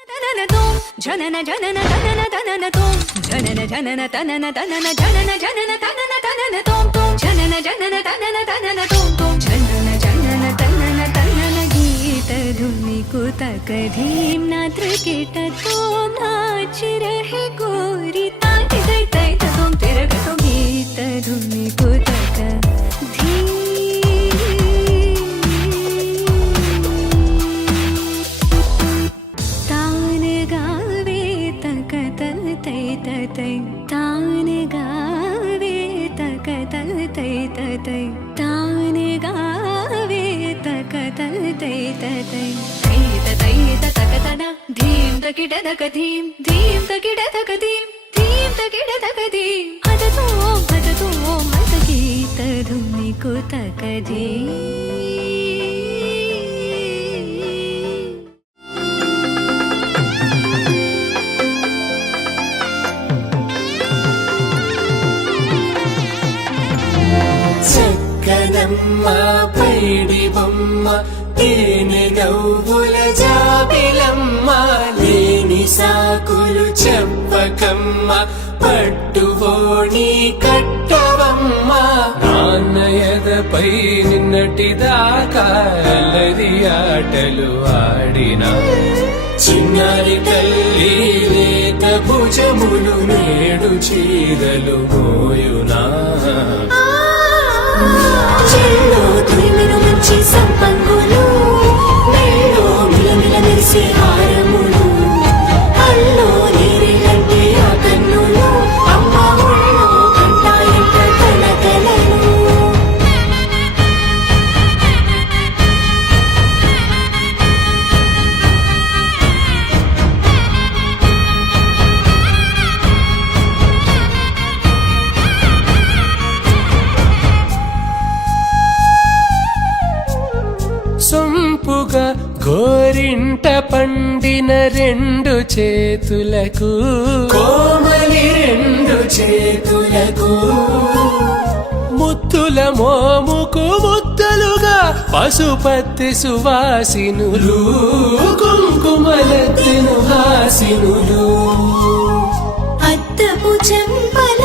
జనన జనన తనన తనన తోం జనన జనన తనన తనన జనన జనన తనన తనన తోం తోం జనన జనన తనన తనన తోం తోం జనన జనన తనన తనన గీత ధుని కుతక ధీం నాద్ర కిట తోం నాచ రహే గోరి తాయి తై తై తోం తిరగ తో గీత ధుని కుతక ధీం तान गावे तक तल तै तै तान गावे तक तल तै तै तै तक तना धीम तकिड तक धीम धीम तकिड तक धीम धीम तकिड तक धीम अद तो मत गीत धुनि को तक धीम చక్కనమ్మ పైడి బొమ్మ తేనె నవ్వుల జాబిలమ్మ లేని సాకులు చెప్పకమ్మ పట్టువోణి కట్టవమ్మ నాన్నయదపై నిన్నటిదాకా అల్లరి ఆటలు ఆడినా చిన్నారి తల్లి లేత భుజములు నేడు చీరలు మోయునా చెల్లో తురిమిన మంచి సంపంగులు మెళ్ళో మిలమిల మెరిసే హారములు అల్లో నీరిలంటే ఆ కన్నులు అమ్మ ఒళ్ళో కంటాయంట కలకలను సొంపుగా గోరింట పండిన రెండు చేతులకు కోమలి రెండు చేతులకు ముత్తుల మోముకు ముద్దలుగా పశుపతి సువాసినులు కుంకుమలెత్తిను హాసినులు అద్దపు చెంపల